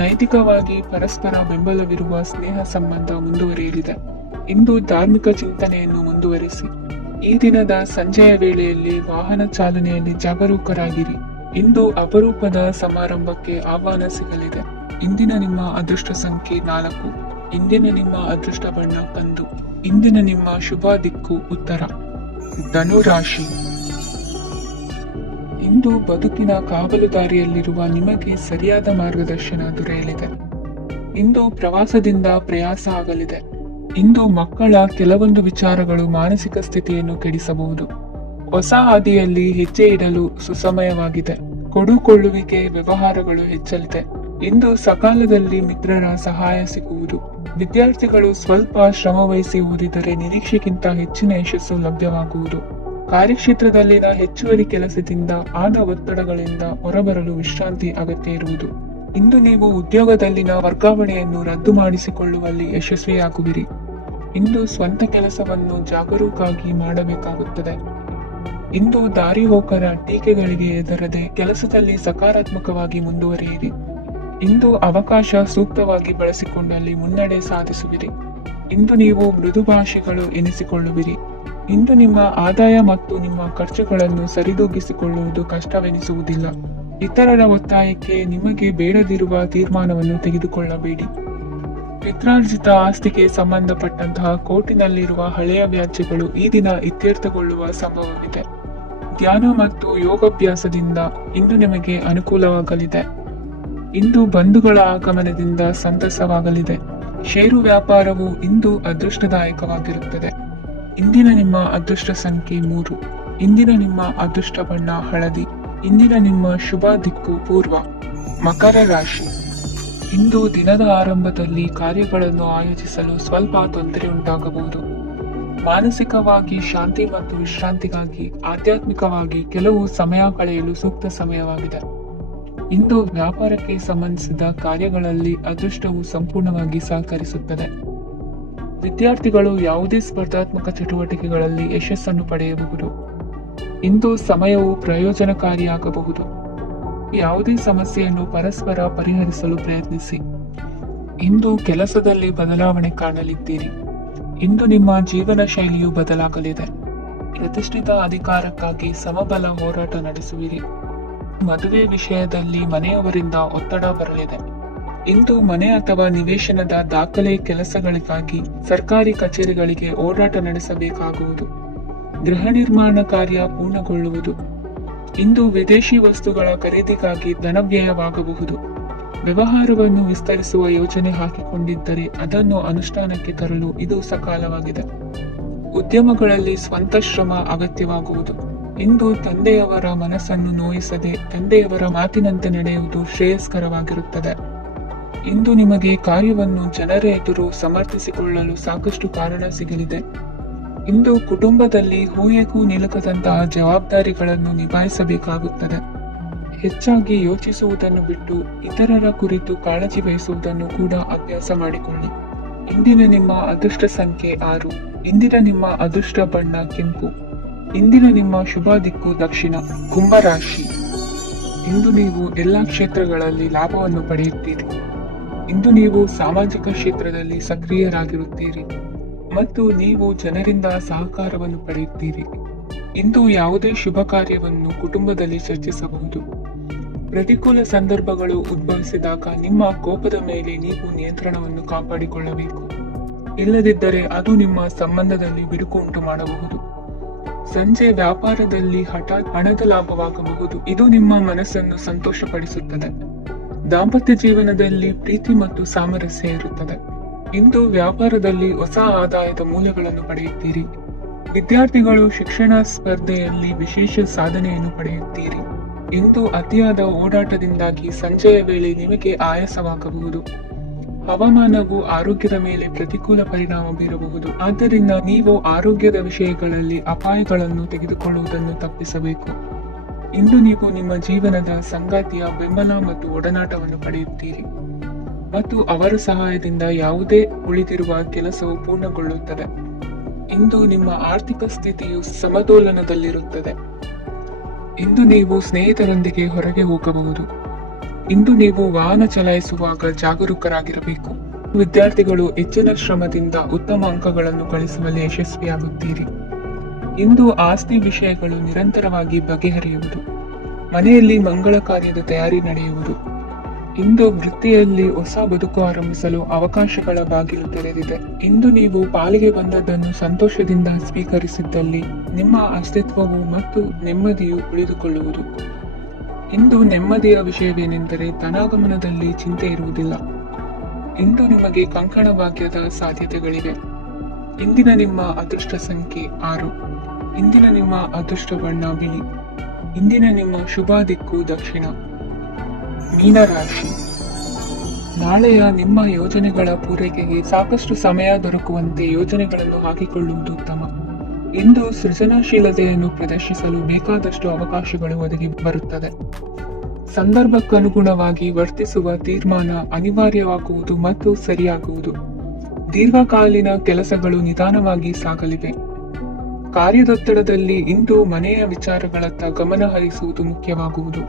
ನೈತಿಕವಾಗಿ ಪರಸ್ಪರ ಬೆಂಬಲವಿರುವ ಸ್ನೇಹ ಸಂಬಂಧ ಮುಂದುವರಿಯಲಿದೆ. ಇಂದು ಧಾರ್ಮಿಕ ಚಿಂತನೆಯನ್ನು ಮುಂದುವರಿಸಿ. ಈ ದಿನದ ಸಂಜೆಯ ವೇಳೆಯಲ್ಲಿ ವಾಹನ ಚಾಲನೆಯಲ್ಲಿ ಜಾಗರೂಕರಾಗಿರಿ. ಇಂದು ಅಪರೂಪದ ಸಮಾರಂಭಕ್ಕೆ ಆಹ್ವಾನ ಸಿಗಲಿದೆ. ಇಂದಿನ ನಿಮ್ಮ ಅದೃಷ್ಟ ಸಂಖ್ಯೆ 4. ಇಂದಿನ ನಿಮ್ಮ ಅದೃಷ್ಟ ಬಣ್ಣ ಕಂದು. ಇಂದಿನ ನಿಮ್ಮ ಶುಭ ದಿಕ್ಕು ಉತ್ತರ. ಧನು ರಾಶಿ. ಇಂದು ಬದುಕಿನ ಕಾವಲುದಾರಿಯಲ್ಲಿರುವ ನಿಮಗೆ ಸರಿಯಾದ ಮಾರ್ಗದರ್ಶನ ದೊರೆಯಲಿದೆ. ಇಂದು ಪ್ರವಾಸದಿಂದ ಪ್ರಯಾಸ ಆಗಲಿದೆ. ಇಂದು ಮಕ್ಕಳ ಕೆಲವೊಂದು ವಿಚಾರಗಳು ಮಾನಸಿಕ ಸ್ಥಿತಿಯನ್ನು ಕೆಡಿಸಬಹುದು. ಹೊಸ ಹಾದಿಯಲ್ಲಿ ಹೆಜ್ಜೆ ಇಡಲು ಸುಸಮಯವಾಗಿದೆ. ಕೊಡುಕೊಳ್ಳುವಿಕೆ ವ್ಯವಹಾರಗಳು ಹೆಚ್ಚಲಿದೆ. ಇಂದು ಸಕಾಲದಲ್ಲಿ ಮಿತ್ರರ ಸಹಾಯ ಸಿಗುವುದು. ವಿದ್ಯಾರ್ಥಿಗಳು ಸ್ವಲ್ಪ ಶ್ರಮವಹಿಸಿ ಓದಿದರೆ ನಿರೀಕ್ಷೆಗಿಂತ ಹೆಚ್ಚಿನ ಯಶಸ್ಸು ಲಭ್ಯವಾಗುವುದು. ಕಾರ್ಯಕ್ಷೇತ್ರದಲ್ಲಿನ ಹೆಚ್ಚುವರಿ ಕೆಲಸದಿಂದ ಆದ ಒತ್ತಡಗಳಿಂದ ಹೊರಬರಲು ವಿಶ್ರಾಂತಿ ಅಗತ್ಯ ಇರುವುದು. ಇಂದು ನೀವು ಉದ್ಯೋಗದಲ್ಲಿನ ವರ್ಗಾವಣೆಯನ್ನು ರದ್ದು ಮಾಡಿಸಿಕೊಳ್ಳುವಲ್ಲಿ ಯಶಸ್ವಿಯಾಗುವಿರಿ. ಇಂದು ಸ್ವಂತ ಕೆಲಸವನ್ನು ಜಾಗರೂಕವಾಗಿ ಮಾಡಬೇಕಾಗುತ್ತದೆ. ಇಂದು ದಾರಿಹೋಕರ ಟೀಕೆಗಳಿಗೆ ಹೆದರದೆ ಕೆಲಸದಲ್ಲಿ ಸಕಾರಾತ್ಮಕವಾಗಿ ಮುಂದುವರಿಯಿರಿ. ಇಂದು ಅವಕಾಶ ಸೂಕ್ತವಾಗಿ ಬಳಸಿಕೊಂಡಲ್ಲಿ ಮುನ್ನಡೆ ಸಾಧಿಸುವಿರಿ. ಇಂದು ನೀವು ಮೃದುಭಾಷಿಗಳು ಎನಿಸಿಕೊಳ್ಳುವಿರಿ. ಇಂದು ನಿಮ್ಮ ಆದಾಯ ಮತ್ತು ನಿಮ್ಮ ಖರ್ಚುಗಳನ್ನು ಸರಿದೂಗಿಸಿಕೊಳ್ಳುವುದು ಕಷ್ಟವೆನಿಸುವುದಿಲ್ಲ. ಇತರರ ಒತ್ತಾಯಕ್ಕೆ ನಿಮಗೆ ಬೇಡದಿರುವ ತೀರ್ಮಾನವನ್ನು ತೆಗೆದುಕೊಳ್ಳಬೇಡಿ. ಪಿತ್ರಾರ್ಜಿತ ಆಸ್ತಿಗೆ ಸಂಬಂಧಪಟ್ಟಂತಹ ಕೋರ್ಟಿನಲ್ಲಿರುವ ಹಳೆಯ ವ್ಯಾಜ್ಯಗಳು ಈ ದಿನ ಇತ್ಯರ್ಥಗೊಳ್ಳುವ ಸಂಭವವಿದೆ. ಧ್ಯಾನ ಮತ್ತು ಯೋಗಾಭ್ಯಾಸದಿಂದ ಇಂದು ನಿಮಗೆ ಅನುಕೂಲವಾಗಲಿದೆ. ಇಂದು ಬಂಧುಗಳ ಆಗಮನದಿಂದ ಸಂತಸವಾಗಲಿದೆ. ಷೇರು ವ್ಯಾಪಾರವು ಇಂದು ಅದೃಷ್ಟದಾಯಕವಾಗಿರುತ್ತದೆ. ಇಂದಿನ ನಿಮ್ಮ ಅದೃಷ್ಟ ಸಂಖ್ಯೆ 3. ಇಂದಿನ ನಿಮ್ಮ ಅದೃಷ್ಟ ಬಣ್ಣ ಹಳದಿ. ಇಂದಿನ ನಿಮ್ಮ ಶುಭ ದಿಕ್ಕು ಪೂರ್ವ. ಮಕರ ರಾಶಿ. ಇಂದು ದಿನದ ಆರಂಭದಲ್ಲಿ ಕಾರ್ಯಗಳನ್ನು ಆಯೋಜಿಸಲು ಸ್ವಲ್ಪ ತೊಂದರೆ ಉಂಟಾಗಬಹುದು. ಮಾನಸಿಕವಾಗಿ ಶಾಂತಿ ಮತ್ತು ವಿಶ್ರಾಂತಿಗಾಗಿ ಆಧ್ಯಾತ್ಮಿಕವಾಗಿ ಕೆಲವು ಸಮಯ ಕಳೆಯಲು ಸೂಕ್ತ ಸಮಯವಾಗಿದೆ. ಇಂದು ವ್ಯಾಪಾರಕ್ಕೆ ಸಂಬಂಧಿಸಿದ ಕಾರ್ಯಗಳಲ್ಲಿ ಅದೃಷ್ಟವು ಸಂಪೂರ್ಣವಾಗಿ ಸಹಕರಿಸುತ್ತದೆ. ವಿದ್ಯಾರ್ಥಿಗಳು ಯಾವುದೇ ಸ್ಪರ್ಧಾತ್ಮಕ ಚಟುವಟಿಕೆಗಳಲ್ಲಿ ಯಶಸ್ಸನ್ನು ಪಡೆಯಬಹುದು. ಇಂದು ಸಮಯವು ಪ್ರಯೋಜನಕಾರಿಯಾಗಬಹುದು. ಯಾವುದೇ ಸಮಸ್ಯೆಯನ್ನು ಪರಸ್ಪರ ಪರಿಹರಿಸಲು ಪ್ರಯತ್ನಿಸಿ. ಇಂದು ಕೆಲಸದಲ್ಲಿ ಬದಲಾವಣೆ ಕಾಣಲಿದ್ದೀರಿ. ಇಂದು ನಿಮ್ಮ ಜೀವನ ಶೈಲಿಯು ಬದಲಾಗಲಿದೆ. ಪ್ರತಿಷ್ಠಿತ ಅಧಿಕಾರಕ್ಕಾಗಿ ಸಮಬಲ ಹೋರಾಟ ನಡೆಸುವಿರಿ. ಮದುವೆ ವಿಷಯದಲ್ಲಿ ಮನೆಯವರಿಂದ ಒತ್ತಡ ಬರಲಿದೆ. ಇಂದು ಮನೆ ಅಥವಾ ನಿವೇಶನದ ದಾಖಲೆ ಕೆಲಸಗಳಿಗಾಗಿ ಸರ್ಕಾರಿ ಕಚೇರಿಗಳಿಗೆ ಓಡಾಟ ನಡೆಸಬೇಕಾಗುವುದು. ಗೃಹ ನಿರ್ಮಾಣ ಕಾರ್ಯ ಪೂರ್ಣಗೊಳ್ಳುವುದು. ಇಂದು ವಿದೇಶಿ ವಸ್ತುಗಳ ಖರೀದಿಗಾಗಿ ಧನವ್ಯಯವಾಗಬಹುದು. ವ್ಯವಹಾರವನ್ನು ವಿಸ್ತರಿಸುವ ಯೋಜನೆ ಹಾಕಿಕೊಂಡಿದ್ದರೆ ಅದನ್ನು ಅನುಷ್ಠಾನಕ್ಕೆ ತರಲು ಇದು ಸಕಾಲವಾಗಿದೆ. ಉದ್ಯಮಗಳಲ್ಲಿ ಸ್ವಂತ ಶ್ರಮ ಅಗತ್ಯವಾಗುವುದು. ಇಂದು ತಂದೆಯವರ ಮನಸ್ಸನ್ನು ನೋಯಿಸದೆ ತಂದೆಯವರ ಮಾತಿನಂತೆ ನಡೆಯುವುದು ಶ್ರೇಯಸ್ಕರವಾಗಿರುತ್ತದೆ. ಇಂದು ನಿಮಗೆ ಕಾರ್ಯವನ್ನು ಜನರ ಎದುರು ಸಮರ್ಥಿಸಿಕೊಳ್ಳಲು ಸಾಕಷ್ಟು ಕಾರಣ ಸಿಗಲಿದೆ. ಇಂದು ಕುಟುಂಬದಲ್ಲಿ ಹೂಯೆಗೂ ನಿಲುಕದಂತಹ ಜವಾಬ್ದಾರಿಗಳನ್ನು ನಿಭಾಯಿಸಬೇಕಾಗುತ್ತದೆ. ಹೆಚ್ಚಾಗಿ ಯೋಚಿಸುವುದನ್ನು ಬಿಟ್ಟು ಇತರರ ಕುರಿತು ಕಾಳಜಿ ವಹಿಸುವುದನ್ನು ಕೂಡ ಅಭ್ಯಾಸ ಮಾಡಿಕೊಳ್ಳಿ. ಇಂದಿನ ನಿಮ್ಮ ಅದೃಷ್ಟ ಸಂಖ್ಯೆ 6. ಇಂದಿನ ನಿಮ್ಮ ಅದೃಷ್ಟ ಬಣ್ಣ ಕೆಂಪು. ಇಂದಿನ ನಿಮ್ಮ ಶುಭ ದಿಕ್ಕು ದಕ್ಷಿಣ. ಕುಂಭರಾಶಿ. ಇಂದು ನೀವು ಎಲ್ಲಾ ಕ್ಷೇತ್ರಗಳಲ್ಲಿ ಲಾಭವನ್ನು ಪಡೆಯುತ್ತೀರಿ. ಇಂದು ನೀವು ಸಾಮಾಜಿಕ ಕ್ಷೇತ್ರದಲ್ಲಿ ಸಕ್ರಿಯರಾಗಿರುತ್ತೀರಿ ಮತ್ತು ನೀವು ಜನರಿಂದ ಸಹಕಾರವನ್ನು ಪಡೆಯುತ್ತೀರಿ. ಇಂದು ಯಾವುದೇ ಶುಭ ಕಾರ್ಯವನ್ನು ಕುಟುಂಬದಲ್ಲಿ ಚರ್ಚಿಸಬಹುದು. ಪ್ರತಿಕೂಲ ಸಂದರ್ಭಗಳು ಉದ್ಭವಿಸಿದಾಗ ನಿಮ್ಮ ಕೋಪದ ಮೇಲೆ ನೀವು ನಿಯಂತ್ರಣವನ್ನು ಕಾಪಾಡಿಕೊಳ್ಳಬೇಕು. ಇಲ್ಲದಿದ್ದರೆ ಅದು ನಿಮ್ಮ ಸಂಬಂಧದಲ್ಲಿ ಬಿರುಕು ಉಂಟು ಮಾಡಬಹುದು. ಸಂಜೆ ವ್ಯಾಪಾರದಲ್ಲಿ ಹಠಾತ್ ಹಣದ ಲಾಭವಾಗಬಹುದು. ಇದು ನಿಮ್ಮ ಮನಸ್ಸನ್ನು ಸಂತೋಷಪಡಿಸುತ್ತದೆ. ದಾಂಪತ್ಯ ಜೀವನದಲ್ಲಿ ಪ್ರೀತಿ ಮತ್ತು ಸಾಮರಸ್ಯ ಇರುತ್ತದೆ. ಇಂದು ವ್ಯಾಪಾರದಲ್ಲಿ ಹೊಸ ಆದಾಯದ ಮೂಲಗಳನ್ನು ಪಡೆಯುತ್ತೀರಿ. ವಿದ್ಯಾರ್ಥಿಗಳು ಶಿಕ್ಷಣ ಸ್ಪರ್ಧೆಯಲ್ಲಿ ವಿಶೇಷ ಸಾಧನೆಯನ್ನು ಪಡೆಯುತ್ತೀರಿ. ಇಂದು ಅತಿಯಾದ ಓಡಾಟದಿಂದಾಗಿ ಸಂಜೆಯ ವೇಳೆ ನಿಮಗೆ ಆಯಾಸವಾಗಬಹುದು. ಹವಾಮಾನವು ಆರೋಗ್ಯದ ಮೇಲೆ ಪ್ರತಿಕೂಲ ಪರಿಣಾಮ ಬೀರಬಹುದು. ಆದ್ದರಿಂದ ನೀವು ಆರೋಗ್ಯದ ವಿಷಯಗಳಲ್ಲಿ ಅಪಾಯಗಳನ್ನು ತೆಗೆದುಕೊಳ್ಳುವುದನ್ನು ತಪ್ಪಿಸಬೇಕು. ಇಂದು ನೀವು ನಿಮ್ಮ ಜೀವನದ ಸಂಗಾತಿಯ ಬೆಂಬಲ ಮತ್ತು ಒಡನಾಟವನ್ನು ಪಡೆಯುತ್ತೀರಿ ಮತ್ತು ಅವರ ಸಹಾಯದಿಂದ ಯಾವುದೇ ಉಳಿದಿರುವ ಕೆಲಸವು ಪೂರ್ಣಗೊಳ್ಳುತ್ತದೆ. ಇಂದು ನಿಮ್ಮ ಆರ್ಥಿಕ ಸ್ಥಿತಿಯು ಸಮತೋಲನದಲ್ಲಿರುತ್ತದೆ. ಇಂದು ನೀವು ಸ್ನೇಹಿತರೊಂದಿಗೆ ಹೊರಗೆ ಹೋಗಬಹುದು. ಇಂದು ನೀವು ವಾಹನ ಚಲಾಯಿಸುವಾಗ ಜಾಗರೂಕರಾಗಿರಬೇಕು. ವಿದ್ಯಾರ್ಥಿಗಳು ಹೆಚ್ಚಿನ ಶ್ರಮದಿಂದ ಉತ್ತಮ ಅಂಕಗಳನ್ನು ಗಳಿಸುವಲ್ಲಿ ಯಶಸ್ವಿಯಾಗುತ್ತೀರಿ. ಇಂದು ಆಸ್ತಿ ವಿಷಯಗಳು ನಿರಂತರವಾಗಿ ಬಗೆಹರಿಯುವುದು. ಮನೆಯಲ್ಲಿ ಮಂಗಳ ಕಾರ್ಯದ ತಯಾರಿ ನಡೆಯುವುದು. ಇಂದು ವೃತ್ತಿಯಲ್ಲಿ ಹೊಸ ಬದುಕು ಆರಂಭಿಸಲು ಅವಕಾಶಗಳ ಬಾಗಿಲು ತೆರೆದಿದೆ. ಇಂದು ನೀವು ಪಾಲಿಗೆ ಬಂದದ್ದನ್ನು ಸಂತೋಷದಿಂದ ಸ್ವೀಕರಿಸಿದ್ದಲ್ಲಿ ನಿಮ್ಮ ಅಸ್ತಿತ್ವವು ಮತ್ತು ನೆಮ್ಮದಿಯು ಉಳಿದುಕೊಳ್ಳುವುದು. ಇಂದು ನೆಮ್ಮದಿಯ ವಿಷಯವೇನೆಂದರೆ ಧನಾಗಮನದಲ್ಲಿ ಚಿಂತೆ ಇರುವುದಿಲ್ಲ. ಇಂದು ನಿಮಗೆ ಕಂಕಣ ಭಾಗ್ಯದ ಸಾಧ್ಯತೆಗಳಿವೆ. ಇಂದಿನ ನಿಮ್ಮ ಅದೃಷ್ಟ ಸಂಖ್ಯೆ 6. ಇಂದಿನ ನಿಮ್ಮ ಅದೃಷ್ಟ ಬಣ್ಣ ಬಿಳಿ. ಇಂದಿನ ನಿಮ್ಮ ಶುಭ ದಿಕ್ಕು ದಕ್ಷಿಣ. ಮೀನರಾಶಿ. ನಾಳೆಯ ನಿಮ್ಮ ಯೋಜನೆಗಳ ಪೂರೈಕೆಗೆ ಸಾಕಷ್ಟು ಸಮಯ ದೊರಕುವಂತೆ ಯೋಜನೆಗಳನ್ನು ಹಾಕಿಕೊಳ್ಳುವುದು ಉತ್ತಮ. ಇಂದು ಸೃಜನಶೀಲತೆಯನ್ನು ಪ್ರದರ್ಶಿಸಲು ಬೇಕಾದಷ್ಟು ಅವಕಾಶಗಳು ಒದಗಿ ಬರುತ್ತದೆ. ಸಂದರ್ಭಕ್ಕನುಗುಣವಾಗಿ ವರ್ತಿಸುವ ತೀರ್ಮಾನ ಅನಿವಾರ್ಯವಾಗುವುದು ಮತ್ತು ಸರಿಯಾಗುವುದು. ದೀರ್ಘಕಾಲೀನ ಕೆಲಸಗಳು ನಿಧಾನವಾಗಿ ಸಾಗಲಿವೆ. ಕಾರ್ಯದೊತ್ತಡದಲ್ಲಿ ಇಂದು ಮನೆಯ ವಿಚಾರಗಳತ್ತ ಗಮನ ಹರಿಸುವುದು ಮುಖ್ಯವಾಗುವುದು.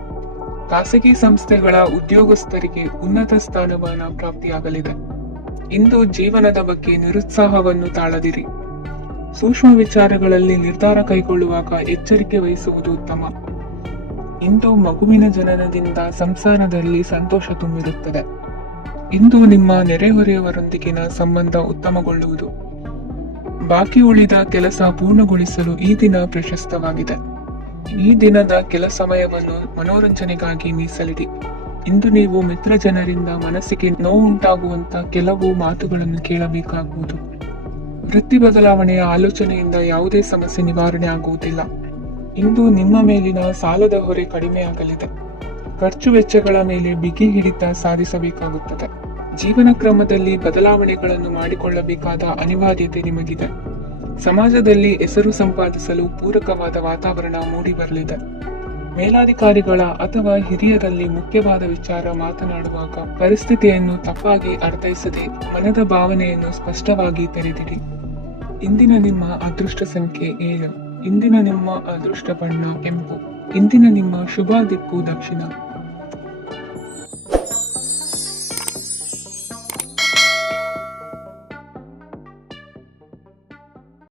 ಖಾಸಗಿ ಸಂಸ್ಥೆಗಳ ಉದ್ಯೋಗಸ್ಥರಿಗೆ ಉನ್ನತ ಸ್ಥಾನಮಾನ ಪ್ರಾಪ್ತಿಯಾಗಲಿದೆ. ಇಂದು ಜೀವನದ ಬಗ್ಗೆ ನಿರುತ್ಸಾಹವನ್ನು ತಾಳದಿರಿ. ಸೂಕ್ಷ್ಮ ವಿಚಾರಗಳಲ್ಲಿ ನಿರ್ಧಾರ ಕೈಗೊಳ್ಳುವಾಗ ಎಚ್ಚರಿಕೆ ವಹಿಸುವುದು ಉತ್ತಮ. ಇಂದು ಮಗುವಿನ ಜನನದಿಂದ ಸಂಸಾರದಲ್ಲಿ ಸಂತೋಷ ತುಂಬಿರುತ್ತದೆ. ಇಂದು ನಿಮ್ಮ ನೆರೆಹೊರೆಯವರೊಂದಿಗಿನ ಸಂಬಂಧ ಉತ್ತಮಗೊಳ್ಳುವುದು. ಬಾಕಿ ಉಳಿದ ಕೆಲಸ ಪೂರ್ಣಗೊಳಿಸಲು ಈ ದಿನ ಪ್ರಶಸ್ತವಾಗಿದೆ. ಈ ದಿನದ ಕೆಲ ಸಮಯವನ್ನು ಮನೋರಂಜನೆಗಾಗಿ ಮೀಸಲಿಡಿ. ಇಂದು ನೀವು ಮಿತ್ರ ಜನರಿಂದ ಮನಸ್ಸಿಗೆ ನೋವುಂಟಾಗುವಂತ ಕೆಲವು ಮಾತುಗಳನ್ನು ಕೇಳಬೇಕಾಗುವುದು. ವೃತ್ತಿ ಬದಲಾವಣೆಯ ಆಲೋಚನೆಯಿಂದ ಯಾವುದೇ ಸಮಸ್ಯೆ ನಿವಾರಣೆ ಆಗುವುದಿಲ್ಲ. ಇಂದು ನಿಮ್ಮ ಮೇಲಿನ ಸಾಲದ ಹೊರೆ ಕಡಿಮೆಯಾಗಲಿದೆ. ಖರ್ಚು ವೆಚ್ಚಗಳ ಮೇಲೆ ಬಿಗಿ ಹಿಡಿತ ಸಾಧಿಸಬೇಕಾಗುತ್ತದೆ. ಜೀವನ ಕ್ರಮದಲ್ಲಿ ಬದಲಾವಣೆಗಳನ್ನು ಮಾಡಿಕೊಳ್ಳಬೇಕಾದ ಅನಿವಾರ್ಯತೆ ನಿಮಗಿದೆ. ಸಮಾಜದಲ್ಲಿ ಹೆಸರು ಸಂಪಾದಿಸಲು ಪೂರಕವಾದ ವಾತಾವರಣ ಮೂಡಿಬರಲಿದೆ. ಮೇಲಾಧಿಕಾರಿಗಳ ಅಥವಾ ಹಿರಿಯರಲ್ಲಿ ಮುಖ್ಯವಾದ ವಿಚಾರ ಮಾತನಾಡುವಾಗ ಪರಿಸ್ಥಿತಿಯನ್ನು ತಪ್ಪಾಗಿ ಅರ್ಥೈಸದೆ ಮನದ ಭಾವನೆಯನ್ನು ಸ್ಪಷ್ಟವಾಗಿ ತೆರೆದಿಡಿ. ಇಂದಿನ ನಿಮ್ಮ ಅದೃಷ್ಟ ಸಂಖ್ಯೆ 7. ಇಂದಿನ ನಿಮ್ಮ ಅದೃಷ್ಟ ಬಣ್ಣ ಕೆಂಪು. ಇಂದಿನ ನಿಮ್ಮ ಶುಭ ದಿಕ್ಕು ದಕ್ಷಿಣ.